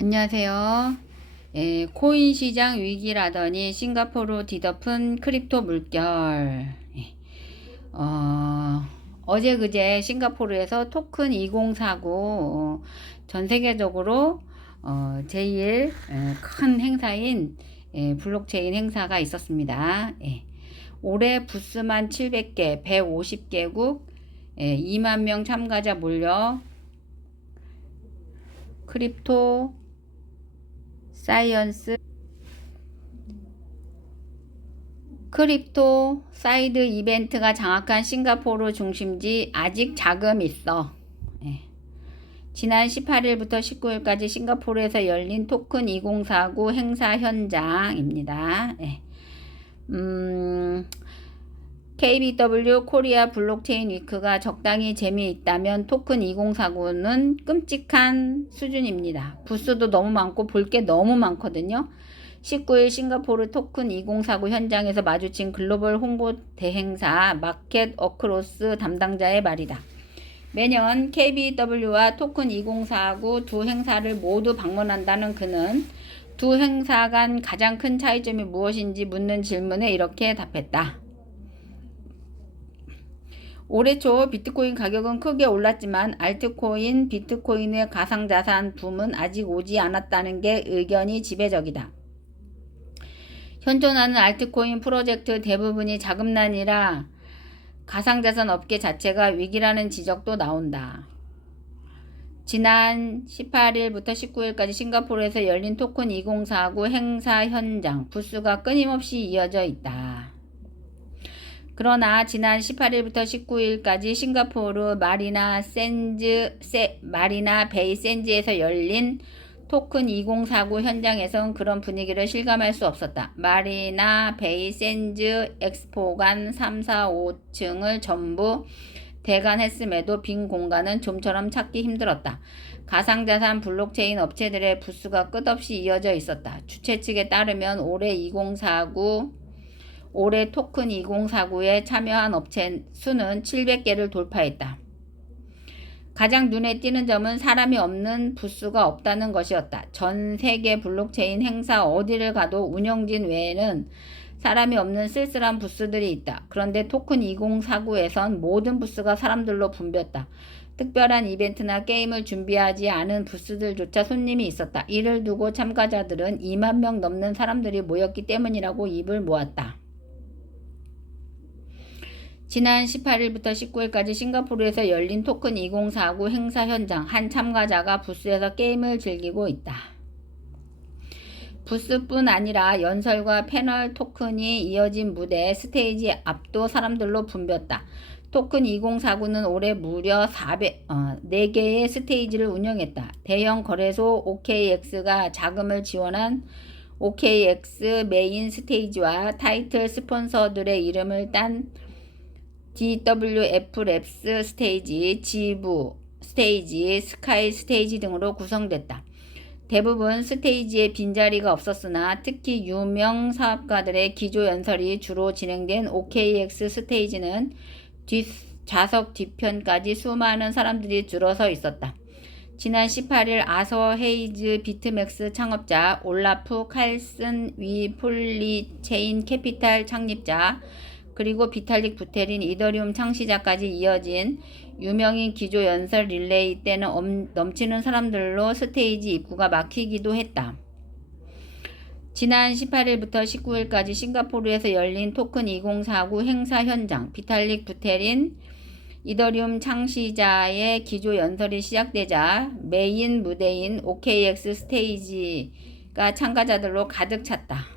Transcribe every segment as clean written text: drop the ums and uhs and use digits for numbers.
안녕하세요. 코인 시장 위기라더니 싱가포르 뒤덮은 크립토 물결. 어제 그제 싱가포르에서 토큰 2049 전 세계적으로 제일 큰 행사인 블록체인 행사가 있었습니다. 올해 부스만 700개, 150개국 2만 명 참가자 몰려 크립토 사이언스 크립토 사이드 이벤트가 장악한 싱가포르 중심지 아직 자금 있어. 지난 18일부터 19일까지 싱가포르에서 열린 토큰 2049 행사 현장입니다. KBW 코리아 블록체인 위크가 적당히 재미있다면 토큰 2049는 끔찍한 수준입니다. 부스도 너무 많고 볼 게 너무 많거든요. 19일 싱가포르 토큰 2049 현장에서 마주친 글로벌 홍보 대행사 마켓 어크로스 담당자의 말이다. 매년 KBW와 토큰 2049 두 행사를 모두 방문한다는 그는 두 행사 간 가장 큰 차이점이 무엇인지 묻는 질문에 이렇게 답했다. 올해 초 비트코인 가격은 크게 올랐지만 알트코인, 비트코인의 가상자산 붐은 아직 오지 않았다는 게 의견이 지배적이다. 현존하는 알트코인 프로젝트 대부분이 자금난이라 가상자산 업계 자체가 위기라는 지적도 나온다. 지난 18일부터 19일까지 싱가포르에서 열린 토큰 2049 행사 현장 부스가 끊임없이 이어져 있다. 그러나 지난 18일부터 19일까지 싱가포르 마리나 베이 샌즈에서 열린 토큰 2049 현장에선 그런 분위기를 실감할 수 없었다. 마리나 베이 샌즈 엑스포관 3, 4, 5층을 전부 대관했음에도 빈 공간은 좀처럼 찾기 힘들었다. 가상자산 블록체인 업체들의 부스가 끝없이 이어져 있었다. 주최 측에 따르면 올해 토큰 2049에 참여한 업체 수는 700개를 돌파했다. 가장 눈에 띄는 점은 사람이 없는 부스가 없다는 것이었다. 전 세계 블록체인 행사 어디를 가도 운영진 외에는 사람이 없는 쓸쓸한 부스들이 있다. 그런데 토큰 2049에선 모든 부스가 사람들로 붐볐다. 특별한 이벤트나 게임을 준비하지 않은 부스들조차 손님이 있었다. 이를 두고 참가자들은 2만 명 넘는 사람들이 모였기 때문이라고 입을 모았다. 지난 18일부터 19일까지 싱가포르에서 열린 토큰 2049 행사 현장 한 참가자가 부스에서 게임을 즐기고 있다. 부스뿐 아니라 연설과 패널 토큰이 이어진 무대 스테이지 앞도 사람들로 붐볐다. 토큰 2049는 올해 무려 4개의 스테이지를 운영했다. 대형 거래소 OKX가 자금을 지원한 OKX 메인 스테이지와 타이틀 스폰서들의 이름을 딴 DWF 랩스 스테이지, 지부 스테이지, 스카이 스테이지 등으로 구성됐다. 대부분 스테이지에 빈자리가 없었으나 특히 유명 사업가들의 기조 연설이 주로 진행된 OKX 스테이지는 좌석 뒤편까지 수많은 사람들이 줄어서 있었다. 지난 18일 아서 헤이즈 비트맥스 창업자, 올라프 칼슨 위 폴리체인 캐피탈 창립자, 그리고 비탈릭 부테린 이더리움 창시자까지 이어진 유명인 기조 연설 릴레이 때는 넘치는 사람들로 스테이지 입구가 막히기도 했다. 지난 18일부터 19일까지 싱가포르에서 열린 토큰 2049 행사 현장 비탈릭 부테린 이더리움 창시자의 기조 연설이 시작되자 메인 무대인 OKX 스테이지가 참가자들로 가득 찼다.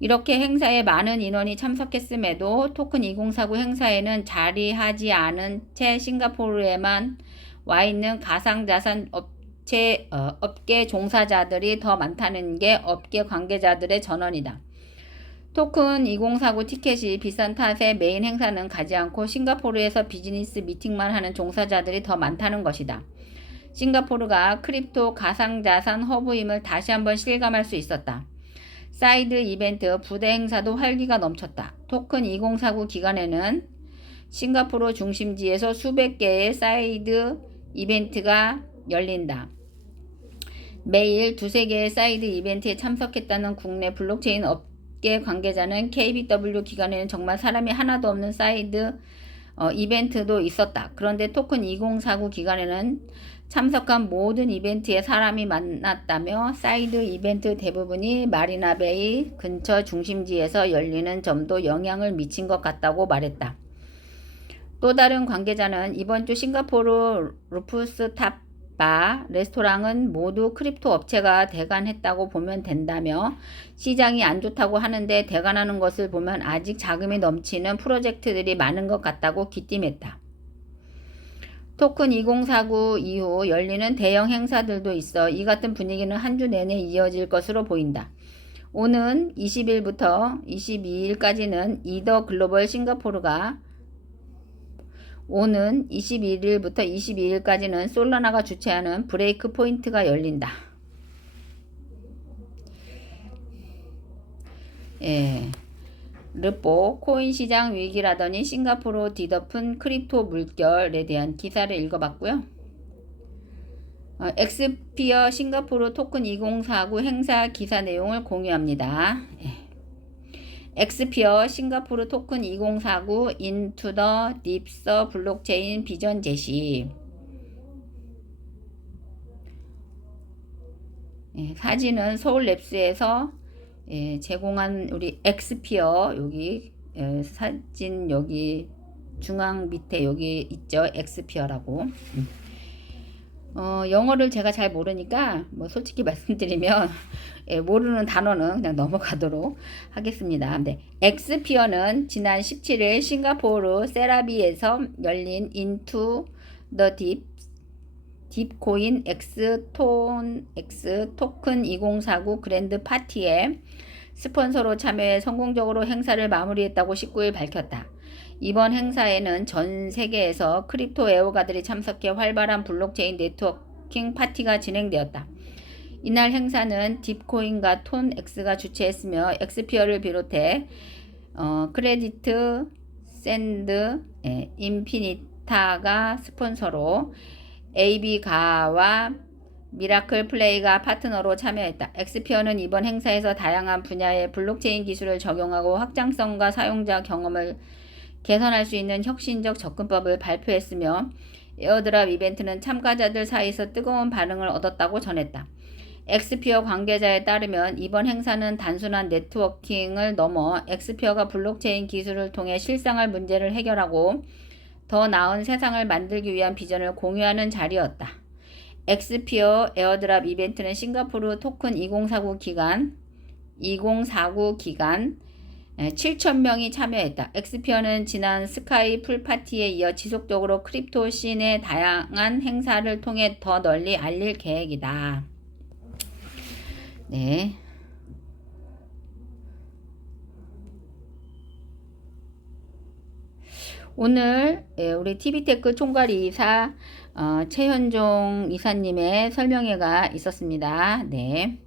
이렇게 행사에 많은 인원이 참석했음에도 토큰 2049 행사에는 자리하지 않은 채 싱가포르에만 와 있는 가상자산 업계 종사자들이 더 많다는 게 업계 관계자들의 전언이다. 토큰 2049 티켓이 비싼 탓에 메인 행사는 가지 않고 싱가포르에서 비즈니스 미팅만 하는 종사자들이 더 많다는 것이다. 싱가포르가 크립토 가상자산 허브임을 다시 한번 실감할 수 있었다. 사이드 이벤트 부대 행사도 활기가 넘쳤다. 토큰 2049 기간에는 싱가포르 중심지에서 수백 개의 사이드 이벤트가 열린다. 매일 두세 개의 사이드 이벤트에 참석했다는 국내 블록체인 업계 관계자는 KBW 기간에는 정말 사람이 하나도 없는 사이드 이벤트도 있었다. 그런데 토큰 2049 기간에는 참석한 모든 이벤트에 사람이 많았다며 사이드 이벤트 대부분이 마리나베이 근처 중심지에서 열리는 점도 영향을 미친 것 같다고 말했다. 또 다른 관계자는 이번 주 싱가포르 루프스탑 바 레스토랑은 모두 크립토 업체가 대관했다고 보면 된다며 시장이 안 좋다고 하는데 대관하는 것을 보면 아직 자금이 넘치는 프로젝트들이 많은 것 같다고 기띔했다. 토큰 2049 이후 열리는 대형 행사들도 있어 이 같은 분위기는 한 주 내내 이어질 것으로 보인다. 오는 20일부터 22일까지는 이더 글로벌 싱가포르가 오는 21일부터 22일까지는 솔라나가 주최하는 브레이크 포인트가 열린다. 르뽀 코인 시장 위기라더니 싱가포르 뒤덮은 크립토 물결에 대한 기사를 읽어봤고요. 엑스피어 싱가포르 토큰 2049 행사 기사 내용을 공유합니다. 엑스피어 싱가포르 토큰 2049 인투 더 딥서 블록체인 비전 제시. 사진은 서울랩스에서 제공한 우리 엑스피어 여기 사진 여기 중앙 밑에 여기 있죠. 엑스피어라고. 영어를 제가 잘 모르니까 뭐 솔직히 말씀드리면 모르는 단어는 그냥 넘어가도록 하겠습니다. 네, 엑스피어는 지난 17일 싱가포르 세라비에서 열린 인투 더 딥코인 X 토큰 2049 그랜드 파티에 스폰서로 참여해 성공적으로 행사를 마무리했다고 19일 밝혔다. 이번 행사에는 전 세계에서 크립토 애호가들이 참석해 활발한 블록체인 네트워킹 파티가 진행되었다. 이날 행사는 딥코인과 톤X가 주최했으며 엑스피어를 비롯해 크레디트 샌드 인피니타가 스폰서로 AB가와 미라클 플레이가 파트너로 참여했다. 엑스피어는 이번 행사에서 다양한 분야의 블록체인 기술을 적용하고 확장성과 사용자 경험을 개선할 수 있는 혁신적 접근법을 발표했으며 에어드랍 이벤트는 참가자들 사이에서 뜨거운 반응을 얻었다고 전했다. 엑스피어 관계자에 따르면 이번 행사는 단순한 네트워킹을 넘어 엑스피어가 블록체인 기술을 통해 실생활 문제를 해결하고 더 나은 세상을 만들기 위한 비전을 공유하는 자리였다. 엑스피어 에어드랍 이벤트는 싱가포르 토큰 2049 기간 7,000명이 참여했다. 엑스피어는 지난 스카이 풀파티에 이어 지속적으로 크립토 씬의 다양한 행사를 통해 더 널리 알릴 계획이다. 네. 오늘 우리 TV테크 총괄 이사 최현종 이사님의 설명회가 있었습니다. 네.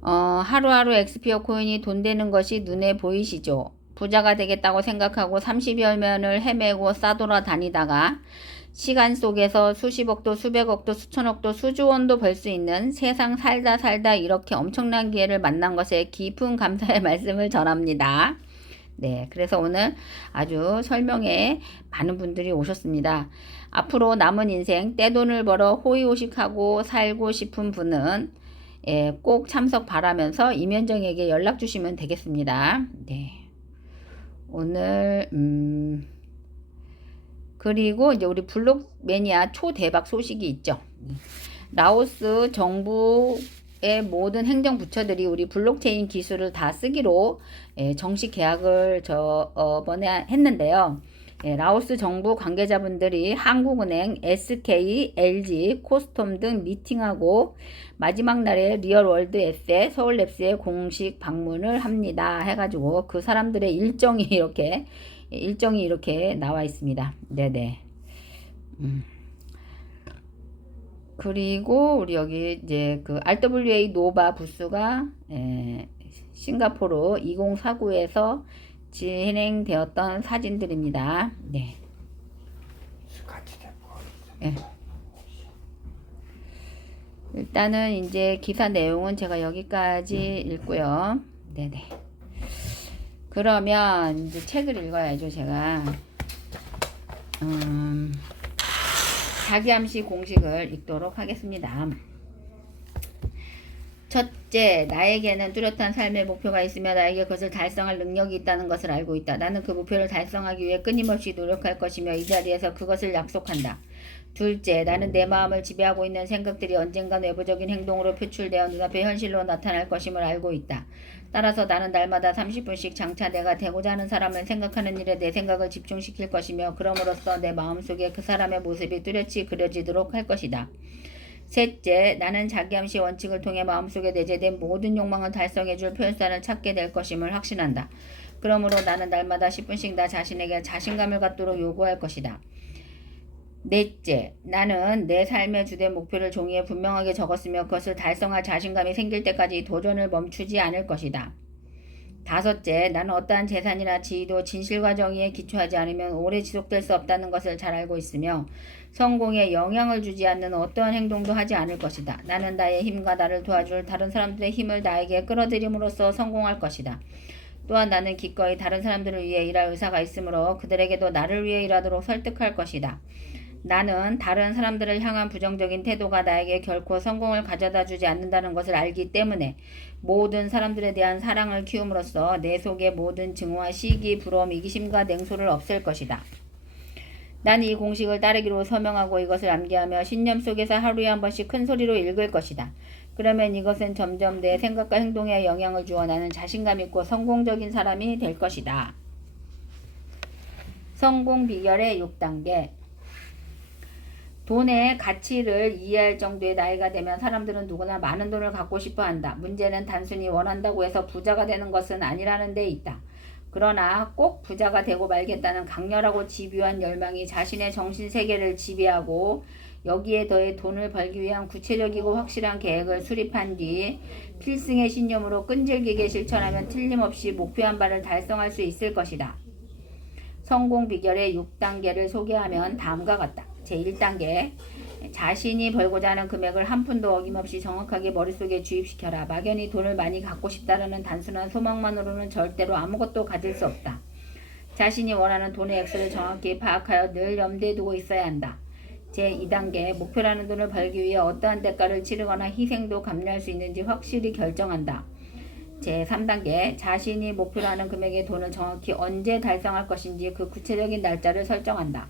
하루하루 엑스피어 코인이 돈 되는 것이 눈에 보이시죠? 부자가 되겠다고 생각하고 30여 년을 헤매고 싸돌아 다니다가 시간 속에서 수십억도 수백억도 수천억도 수조원도 벌 수 있는 세상 살다 이렇게 엄청난 기회를 만난 것에 깊은 감사의 말씀을 전합니다. 네, 그래서 오늘 아주 설명에 많은 분들이 오셨습니다. 앞으로 남은 인생 떼돈을 벌어 호의호식하고 살고 싶은 분은 꼭 참석 바라면서 임현정에게 연락 주시면 되겠습니다. 네. 오늘 그리고 이제 우리 블록매니아 초대박 소식이 있죠. 라오스 정부의 모든 행정부처들이 우리 블록체인 기술을 다 쓰기로 정식 계약을 저번에 했는데요. 라오스 정부 관계자분들이 한국은행, SK, LG, 코스톰 등 미팅하고 마지막 날에 리얼월드 에셋 서울랩스에 공식 방문을 합니다. 해가지고 그 사람들의 일정이 이렇게 나와 있습니다. 네네. 그리고 우리 여기 이제 그 RWA 노바 부스가 싱가포르 2049에서 진행되었던 사진들입니다. 네. 일단은 이제 기사 내용은 제가 여기까지 읽고요. 네네. 그러면 이제 책을 읽어야죠, 제가. 자기암시 공식을 읽도록 하겠습니다. 첫째, 나에게는 뚜렷한 삶의 목표가 있으며 나에게 그것을 달성할 능력이 있다는 것을 알고 있다. 나는 그 목표를 달성하기 위해 끊임없이 노력할 것이며 이 자리에서 그것을 약속한다. 둘째, 나는 내 마음을 지배하고 있는 생각들이 언젠가 내부적인 행동으로 표출되어 눈앞에 현실로 나타날 것임을 알고 있다. 따라서 나는 날마다 30분씩 장차 내가 되고자 하는 사람을 생각하는 일에 내 생각을 집중시킬 것이며 그럼으로써 내 마음속에 그 사람의 모습이 뚜렷이 그려지도록 할 것이다. 셋째, 나는 자기암시 원칙을 통해 마음속에 내재된 모든 욕망을 달성해줄 표현산을 찾게 될 것임을 확신한다. 그러므로 나는 날마다 10분씩 나 자신에게 자신감을 갖도록 요구할 것이다. 넷째, 나는 내 삶의 주된 목표를 종이에 분명하게 적었으며 그것을 달성할 자신감이 생길 때까지 도전을 멈추지 않을 것이다. 다섯째, 나는 어떠한 재산이나 지위도 진실과 정의에 기초하지 않으면 오래 지속될 수 없다는 것을 잘 알고 있으며 성공에 영향을 주지 않는 어떠한 행동도 하지 않을 것이다. 나는 나의 힘과 나를 도와줄 다른 사람들의 힘을 나에게 끌어들임으로써 성공할 것이다. 또한 나는 기꺼이 다른 사람들을 위해 일할 의사가 있으므로 그들에게도 나를 위해 일하도록 설득할 것이다. 나는 다른 사람들을 향한 부정적인 태도가 나에게 결코 성공을 가져다 주지 않는다는 것을 알기 때문에 모든 사람들에 대한 사랑을 키움으로써 내 속의 모든 증오와 시기, 부러움, 이기심과 냉소를 없앨 것이다. 난 이 공식을 따르기로 서명하고 이것을 암기하며 신념 속에서 하루에 한 번씩 큰 소리로 읽을 것이다. 그러면 이것은 점점 내 생각과 행동에 영향을 주어 나는 자신감 있고 성공적인 사람이 될 것이다. 성공 비결의 6단계. 돈의 가치를 이해할 정도의 나이가 되면 사람들은 누구나 많은 돈을 갖고 싶어 한다. 문제는 단순히 원한다고 해서 부자가 되는 것은 아니라는 데 있다. 그러나 꼭 부자가 되고 말겠다는 강렬하고 집요한 열망이 자신의 정신세계를 지배하고 여기에 더해 돈을 벌기 위한 구체적이고 확실한 계획을 수립한 뒤 필승의 신념으로 끈질기게 실천하면 틀림없이 목표한 바를 달성할 수 있을 것이다. 성공 비결의 6단계를 소개하면 다음과 같다. 제1단계, 자신이 벌고자 하는 금액을 한 푼도 어김없이 정확하게 머릿속에 주입시켜라. 막연히 돈을 많이 갖고 싶다라는 단순한 소망만으로는 절대로 아무것도 가질 수 없다. 자신이 원하는 돈의 액수를 정확히 파악하여 늘 염두에 두고 있어야 한다. 제2단계, 목표라는 돈을 벌기 위해 어떠한 대가를 치르거나 희생도 감내할 수 있는지 확실히 결정한다. 제3단계, 자신이 목표로 하는 금액의 돈을 정확히 언제 달성할 것인지 그 구체적인 날짜를 설정한다.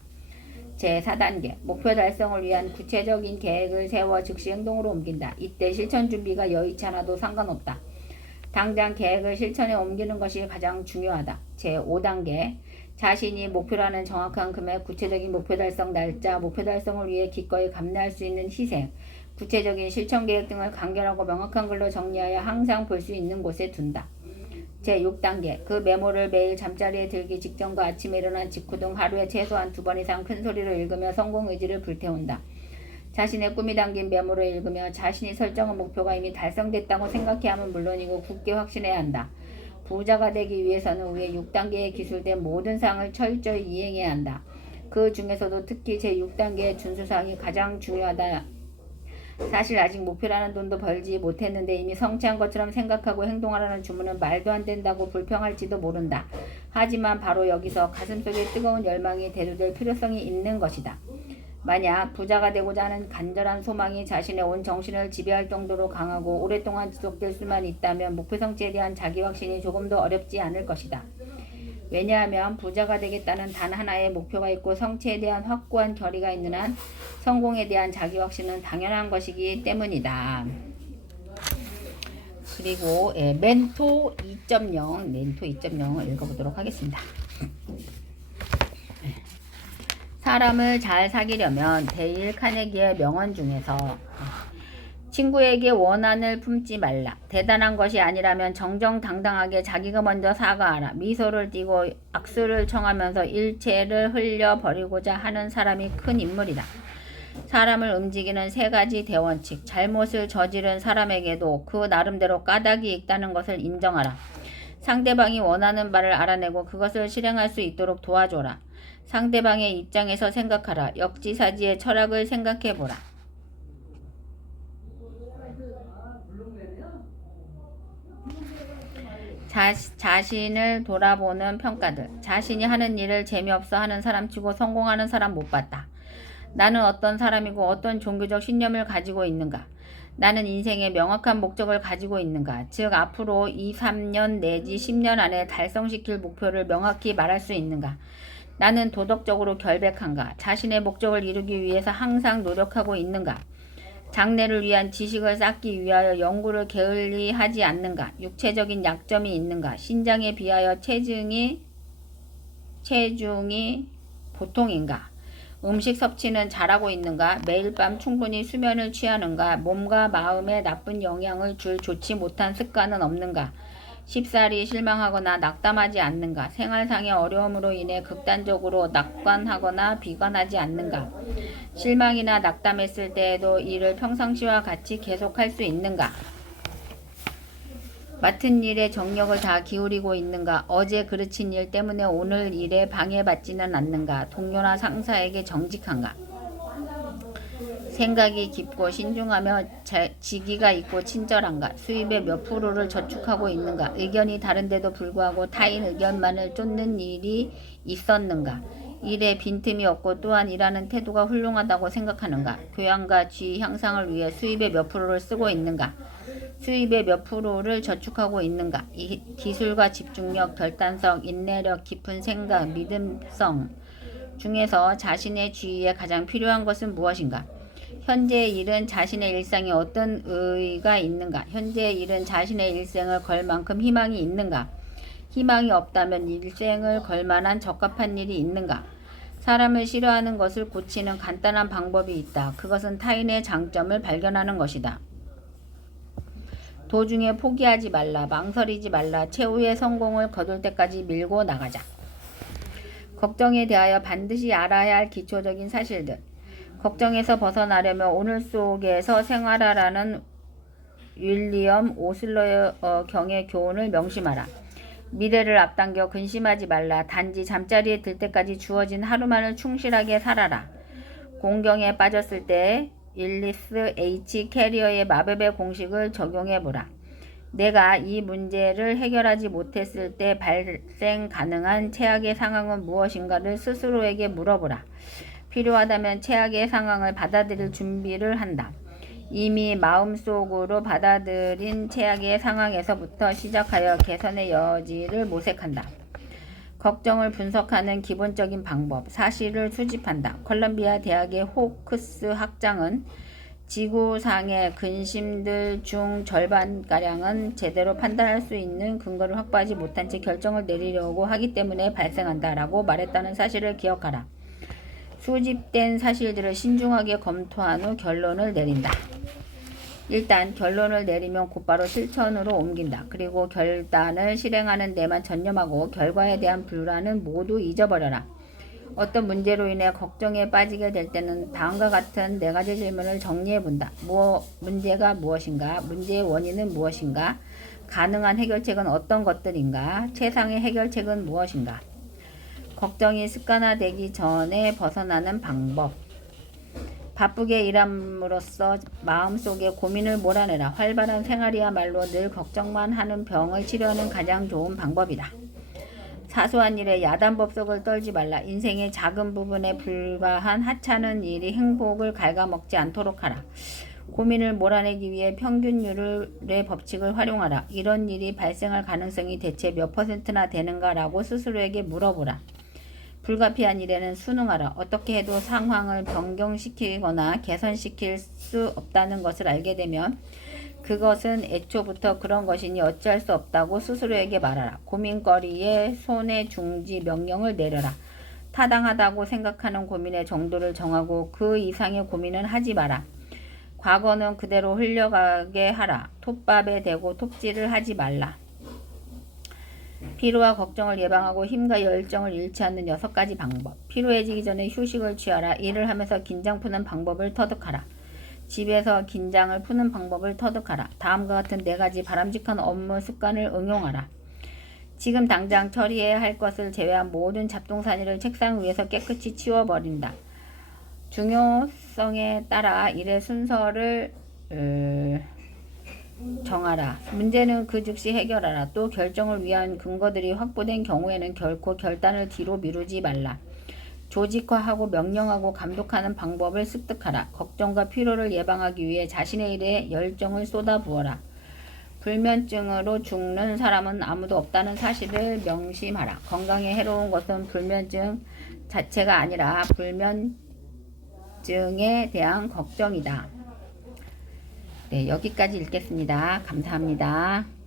제4단계, 목표 달성을 위한 구체적인 계획을 세워 즉시 행동으로 옮긴다. 이때 실천 준비가 여의치 않아도 상관없다. 당장 계획을 실천에 옮기는 것이 가장 중요하다. 제5단계, 자신이 목표로 하는 정확한 금액, 구체적인 목표 달성 날짜, 목표 달성을 위해 기꺼이 감내할 수 있는 희생, 구체적인 실천 계획 등을 간결하고 명확한 글로 정리하여 항상 볼 수 있는 곳에 둔다. 제6단계, 그 메모를 매일 잠자리에 들기 직전과 아침에 일어난 직후 등 하루에 최소한 2번 이상 큰 소리로 읽으며 성공 의지를 불태운다. 자신의 꿈이 담긴 메모를 읽으며 자신이 설정한 목표가 이미 달성됐다고 생각해야 하면 물론이고 굳게 확신해야 한다. 부자가 되기 위해서는 위에 6단계에 기술된 모든 사항을 철저히 이행해야 한다. 그 중에서도 특히 제6단계의 준수사항이 가장 중요하다. 사실 아직 목표라는 돈도 벌지 못했는데 이미 성취한 것처럼 생각하고 행동하라는 주문은 말도 안 된다고 불평할지도 모른다. 하지만 바로 여기서 가슴속에 뜨거운 열망이 대두될 필요성이 있는 것이다. 만약 부자가 되고자 하는 간절한 소망이 자신의 온 정신을 지배할 정도로 강하고 오랫동안 지속될 수만 있다면 목표 성취에 대한 자기 확신이 조금도 어렵지 않을 것이다. 왜냐하면 부자가 되겠다는 단 하나의 목표가 있고 성취에 대한 확고한 결의가 있는 한 성공에 대한 자기 확신은 당연한 것이기 때문이다. 그리고 멘토 2.0을 읽어보도록 하겠습니다. 사람을 잘 사귀려면 데일 카네기의 명언 중에서 친구에게 원한을 품지 말라. 대단한 것이 아니라면 정정당당하게 자기가 먼저 사과하라. 미소를 띠고 악수를 청하면서 일체를 흘려버리고자 하는 사람이 큰 인물이다. 사람을 움직이는 3가지 대원칙. 잘못을 저지른 사람에게도 그 나름대로 까닭이 있다는 것을 인정하라. 상대방이 원하는 바를 알아내고 그것을 실행할 수 있도록 도와줘라. 상대방의 입장에서 생각하라. 역지사지의 철학을 생각해보라. 자신을 돌아보는 평가들. 자신이 하는 일을 재미없어 하는 사람치고 성공하는 사람 못 봤다. 나는 어떤 사람이고 어떤 종교적 신념을 가지고 있는가? 나는 인생의 명확한 목적을 가지고 있는가? 즉 앞으로 2, 3년 내지 10년 안에 달성시킬 목표를 명확히 말할 수 있는가? 나는 도덕적으로 결백한가? 자신의 목적을 이루기 위해서 항상 노력하고 있는가? 장래를 위한 지식을 쌓기 위하여 연구를 게을리하지 않는가? 육체적인 약점이 있는가? 신장에 비하여 체중이 보통인가? 음식 섭취는 잘하고 있는가? 매일 밤 충분히 수면을 취하는가? 몸과 마음에 나쁜 영향을 줄 좋지 못한 습관은 없는가? 쉽사리 실망하거나 낙담하지 않는가? 생활상의 어려움으로 인해 극단적으로 낙관하거나 비관하지 않는가? 실망이나 낙담했을 때에도 일을 평상시와 같이 계속할 수 있는가? 맡은 일에 정력을 다 기울이고 있는가? 어제 그르친 일 때문에 오늘 일에 방해받지는 않는가? 동료나 상사에게 정직한가? 생각이 깊고 신중하며 지기가 있고 친절한가? 수입의 몇 프로를 저축하고 있는가? 의견이 다른데도 불구하고 타인 의견만을 쫓는 일이 있었는가? 일에 빈틈이 없고 또한 일하는 태도가 훌륭하다고 생각하는가? 교양과 지위 향상을 위해 수입의 몇 프로를 쓰고 있는가? 수입의 몇 프로를 저축하고 있는가? 기술과 집중력, 결단성, 인내력, 깊은 생각, 믿음성 중에서 자신의 지위에 가장 필요한 것은 무엇인가? 현재의 일은 자신의 일상에 어떤 의의가 있는가? 현재의 일은 자신의 일생을 걸 만큼 희망이 있는가? 희망이 없다면 일생을 걸 만한 적합한 일이 있는가? 사람을 싫어하는 것을 고치는 간단한 방법이 있다. 그것은 타인의 장점을 발견하는 것이다. 도중에 포기하지 말라. 망설이지 말라. 최후의 성공을 거둘 때까지 밀고 나가자. 걱정에 대하여 반드시 알아야 할 기초적인 사실들. 걱정에서 벗어나려면 오늘 속에서 생활하라는 윌리엄 오슬러 경의 교훈을 명심하라. 미래를 앞당겨 근심하지 말라. 단지 잠자리에 들 때까지 주어진 하루만을 충실하게 살아라. 공경에 빠졌을 때 일리스 H. 캐리어의 마법의 공식을 적용해보라. 내가 이 문제를 해결하지 못했을 때 발생 가능한 최악의 상황은 무엇인가를 스스로에게 물어보라. 필요하다면 최악의 상황을 받아들일 준비를 한다. 이미 마음속으로 받아들인 최악의 상황에서부터 시작하여 개선의 여지를 모색한다. 걱정을 분석하는 기본적인 방법, 사실을 수집한다. 콜롬비아 대학의 호크스 학장은 지구상의 근심들 중 절반가량은 제대로 판단할 수 있는 근거를 확보하지 못한 채 결정을 내리려고 하기 때문에 발생한다 라고 말했다는 사실을 기억하라. 수집된 사실들을 신중하게 검토한 후 결론을 내린다. 일단 결론을 내리면 곧바로 실천으로 옮긴다. 그리고 결단을 실행하는 데만 전념하고 결과에 대한 불안은 모두 잊어버려라. 어떤 문제로 인해 걱정에 빠지게 될 때는 다음과 같은 4가지 질문을 정리해본다. 문제가 무엇인가? 문제의 원인은 무엇인가? 가능한 해결책은 어떤 것들인가? 최상의 해결책은 무엇인가? 걱정이 습관화되기 전에 벗어나는 방법. 바쁘게 일함으로써 마음속에 고민을 몰아내라. 활발한 생활이야말로 늘 걱정만 하는 병을 치료하는 가장 좋은 방법이다. 사소한 일에 야단법석을 떨지 말라. 인생의 작은 부분에 불과한 하찮은 일이 행복을 갉아먹지 않도록 하라. 고민을 몰아내기 위해 평균율의 법칙을 활용하라. 이런 일이 발생할 가능성이 대체 몇 %나 되는가라고 스스로에게 물어보라. 불가피한 일에는 순응하라. 어떻게 해도 상황을 변경시키거나 개선시킬 수 없다는 것을 알게 되면 그것은 애초부터 그런 것이니 어찌할 수 없다고 스스로에게 말하라. 고민거리에 손의 중지 명령을 내려라. 타당하다고 생각하는 고민의 정도를 정하고 그 이상의 고민은 하지 마라. 과거는 그대로 흘러가게 하라. 톱밥에 대고 톱질을 하지 말라. 피로와 걱정을 예방하고 힘과 열정을 잃지 않는 6가지 방법. 피로해지기 전에 휴식을 취하라. 일을 하면서 긴장 푸는 방법을 터득하라. 집에서 긴장을 푸는 방법을 터득하라. 다음과 같은 4가지 바람직한 업무 습관을 응용하라. 지금 당장 처리해야 할 것을 제외한 모든 잡동사니를 책상 위에서 깨끗이 치워버린다. 중요성에 따라 일의 순서를 정하라. 문제는 그 즉시 해결하라. 또 결정을 위한 근거들이 확보된 경우에는 결코 결단을 뒤로 미루지 말라. 조직화하고 명령하고 감독하는 방법을 습득하라. 걱정과 피로를 예방하기 위해 자신의 일에 열정을 쏟아부어라. 불면증으로 죽는 사람은 아무도 없다는 사실을 명심하라. 건강에 해로운 것은 불면증 자체가 아니라 불면증에 대한 걱정이다. 네, 여기까지 읽겠습니다. 감사합니다.